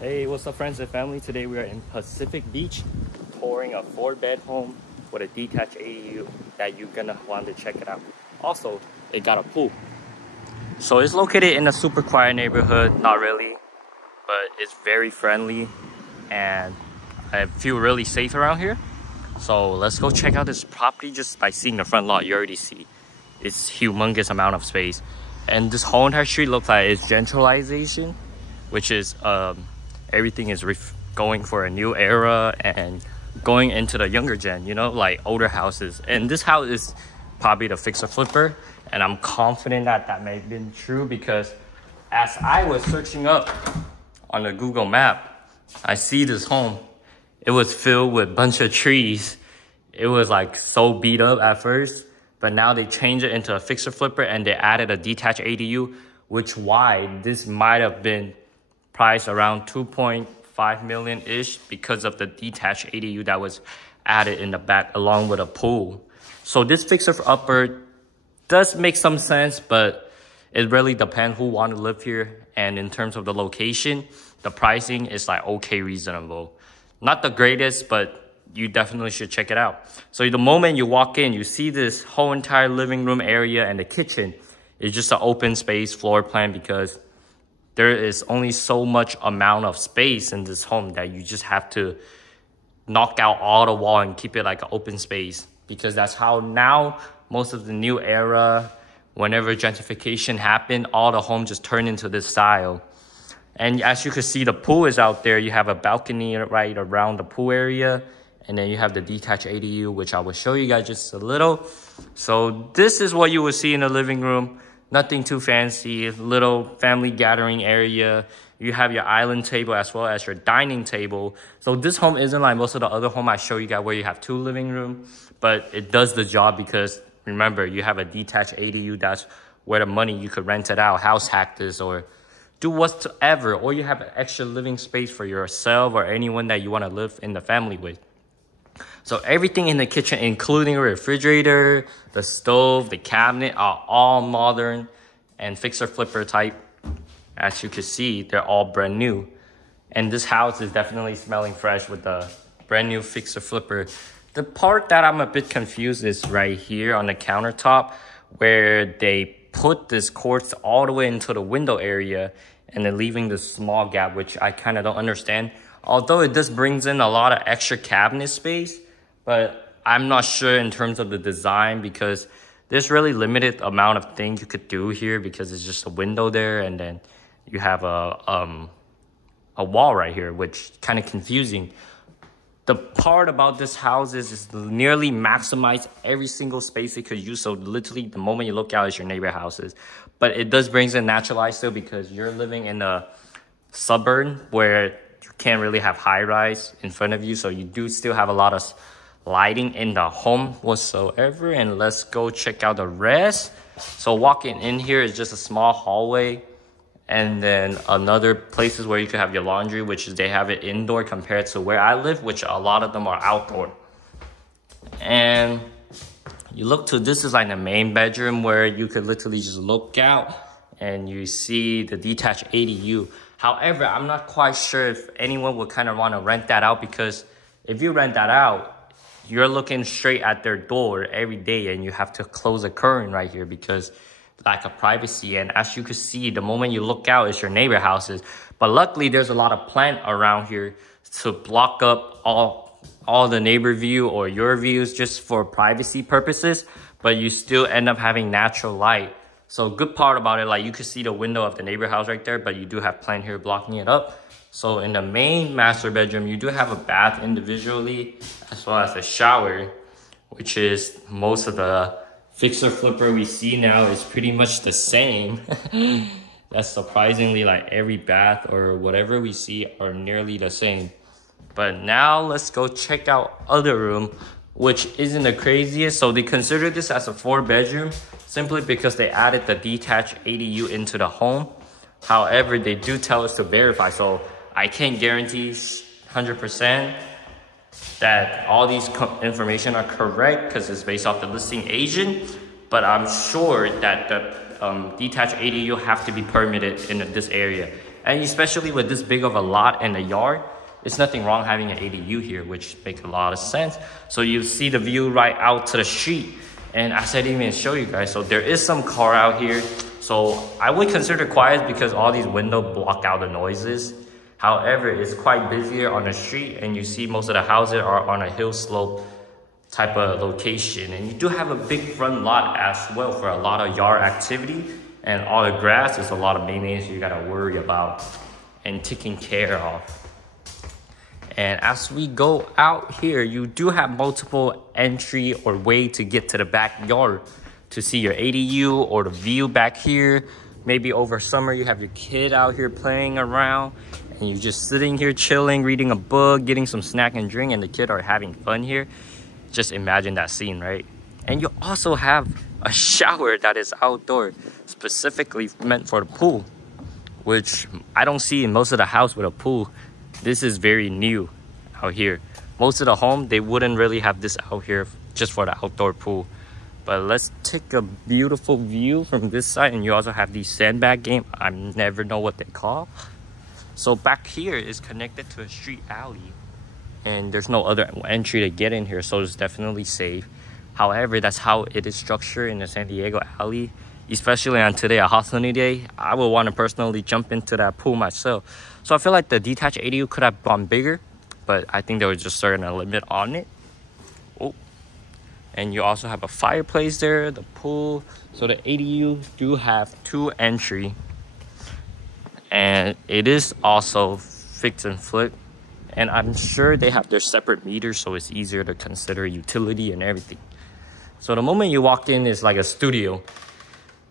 Hey, what's up friends and family? Today we are in Pacific Beach touring a 4-bed home with a detached ADU that you're gonna want to check it out. Also, it got a pool. So it's located in a super quiet neighborhood, not really, but it's very friendly and I feel really safe around here. So let's go check out this property. Just by seeing the front lot, you already see it's humongous amount of space. And this whole entire street looks like it's gentralization, which is everything is going for a new era and going into the younger gen, you know, like older houses. And this house is probably the fixer flipper, and I'm confident that that may have been true because as I was searching up on the Google map, I see this home. It was filled with a bunch of trees. It was like so beat up at first, but now they changed it into a fixer flipper and they added a detached ADU, which why this might have been priced around 2.5 million-ish because of the detached ADU that was added in the back along with a pool. So this fixer upper does make some sense, but it really depends who want to live here. And in terms of the location, the pricing is like okay, reasonable. Not the greatest, but you definitely should check it out. So the moment you walk in, you see this whole entire living room area, and the kitchen is just an open space floor plan because there is only so much amount of space in this home that you just have to knock out all the wall and keep it like an open space, because that's how now most of the new era, whenever gentrification happened, all the homes just turn into this style. And as you can see, the pool is out there. You have a balcony right around the pool area, and then you have the detached ADU, which I will show you guys just a little. So this is what you will see in the living room. Nothing too fancy, little family gathering area. You have your island table as well as your dining table. So this home isn't like most of the other home I show you guys where you have 2 living rooms, but it does the job because remember, you have a detached ADU. That's where the money you could rent it out, house hack this, or do whatever, or you have an extra living space for yourself or anyone that you want to live in the family with. So everything in the kitchen, including the refrigerator, the stove, the cabinet, are all modern and fixer flipper type. As you can see, they're all brand new. And this house is definitely smelling fresh with the brand new fixer flipper. The part that I'm a bit confused is right here on the countertop, where they put this quartz all the way into the window area and then leaving this small gap, which I kind of don't understand. Although it does brings in a lot of extra cabinet space, but I'm not sure in terms of the design because there's really limited amount of things you could do here because it's just a window there, and then you have a wall right here, which kind of confusing. The part about this house is nearly maximize every single space it could use. So literally the moment you look out is your neighbor houses. But it does brings in natural light still because you're living in a suburb where you can't really have high rise in front of you. So you do still have a lot of lighting in the home whatsoever. And let's go check out the rest. So walking in here is just a small hallway. And then another places where you could have your laundry, which is they have it indoor compared to where I live, which a lot of them are outdoor. And you look to, this is like the main bedroom where you could literally just look out and you see the detached ADU. However, I'm not quite sure if anyone would kind of want to rent that out, because if you rent that out, you're looking straight at their door every day and you have to close a curtain right here because lack of privacy. And as you can see, the moment you look out is your neighbor houses. But luckily there's a lot of plant around here to block up all the neighbor view or your views just for privacy purposes, but you still end up having natural light. So good part about it, like you can see the window of the neighbor house right there, but you do have plant here blocking it up. So in the main master bedroom, you do have a bath individually as well as a shower, which is most of the fixer flipper we see now is pretty much the same. That's surprisingly, like every bath or whatever we see are nearly the same. But now let's go check out other room, which isn't the craziest. So they consider this as a 4-bedroom simply because they added the detached ADU into the home. However, they do tell us to verify. So I can't guarantee 100% that all these information are correct because it's based off the listing agent, but I'm sure that the detached ADU have to be permitted in this area. And especially with this big of a lot and a yard, it's nothing wrong having an ADU here, which makes a lot of sense. So you see the view right out to the street. And as I didn't even show you guys, so there is some car out here. So I would consider quiet because all these windows block out the noises. However, it's quite busier on the street, and you see most of the houses are on a hill slope type of location. And you do have a big front lot as well for a lot of yard activity, and all the grass is a lot of maintenance you gotta worry about and taking care of. And as we go out here, you do have multiple entry or way to get to the backyard to see your ADU or the view back here. Maybe over summer you have your kid out here playing around and you're just sitting here chilling, reading a book, getting some snack and drink, and the kid are having fun here. Just imagine that scene, right? And you also have a shower that is outdoor, specifically meant for the pool, which I don't see in most of the house with a pool. This is very new out here. Most of the home, they wouldn't really have this out here just for the outdoor pool. But let's take a beautiful view from this side. And you also have these sandbag game. I never know what they call. So back here is connected to a street alley. And there's no other entry to get in here, so it's definitely safe. However, that's how it is structured in the San Diego alley. Especially on today, a hot sunny day, I would want to personally jump into that pool myself. So I feel like the detached ADU could have gone bigger, but I think they were just certain a limit on it. Oh, and you also have a fireplace there, the pool. So the ADU do have 2 entry, and it is also fix and flip. And I'm sure they have their separate meters, so it's easier to consider utility and everything. So the moment you walk in is like a studio.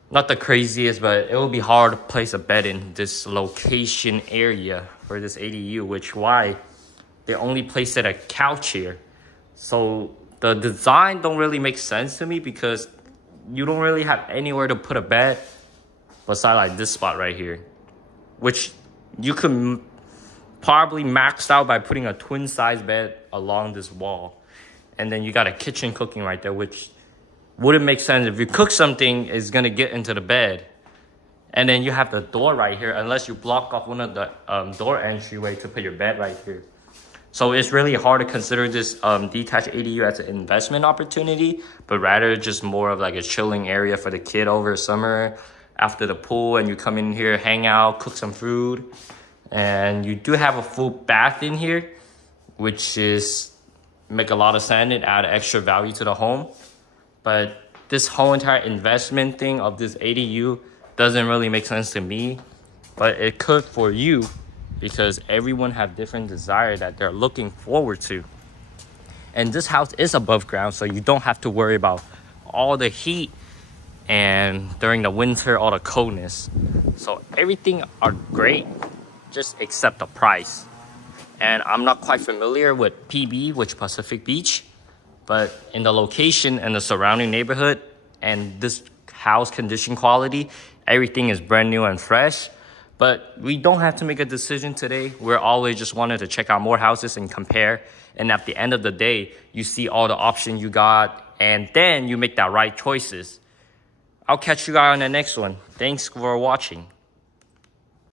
Not the craziest, but it will be hard to place a bed in this location area for this ADU, which why they only placed it a couch here. So the design don't really make sense to me because you don't really have anywhere to put a bed besides like this spot right here, which you could probably max out by putting a twin size bed along this wall. And then you got a kitchen cooking right there, which wouldn't make sense. If you cook something, it's gonna get into the bed. And then you have the door right here, unless you block off one of the door entryway to put your bed right here. So it's really hard to consider this detached ADU as an investment opportunity, but rather just more of like a chilling area for the kid over summer after the pool, and you come in here, hang out, cook some food. And you do have a full bath in here, which is make a lot of sense and add extra value to the home. But this whole entire investment thing of this ADU doesn't really make sense to me, but it could for you because everyone have different desire that they're looking forward to. And this house is above ground, so you don't have to worry about all the heat and during the winter, all the coldness. So everything are great, just except the price. And I'm not quite familiar with PB, which Pacific Beach, but in the location and the surrounding neighborhood and this house condition quality, everything is brand new and fresh. But we don't have to make a decision today. We're always just wanted to check out more houses and compare. And at the end of the day, you see all the options you got, and then you make that right choices. I'll catch you guys on the next one. Thanks for watching.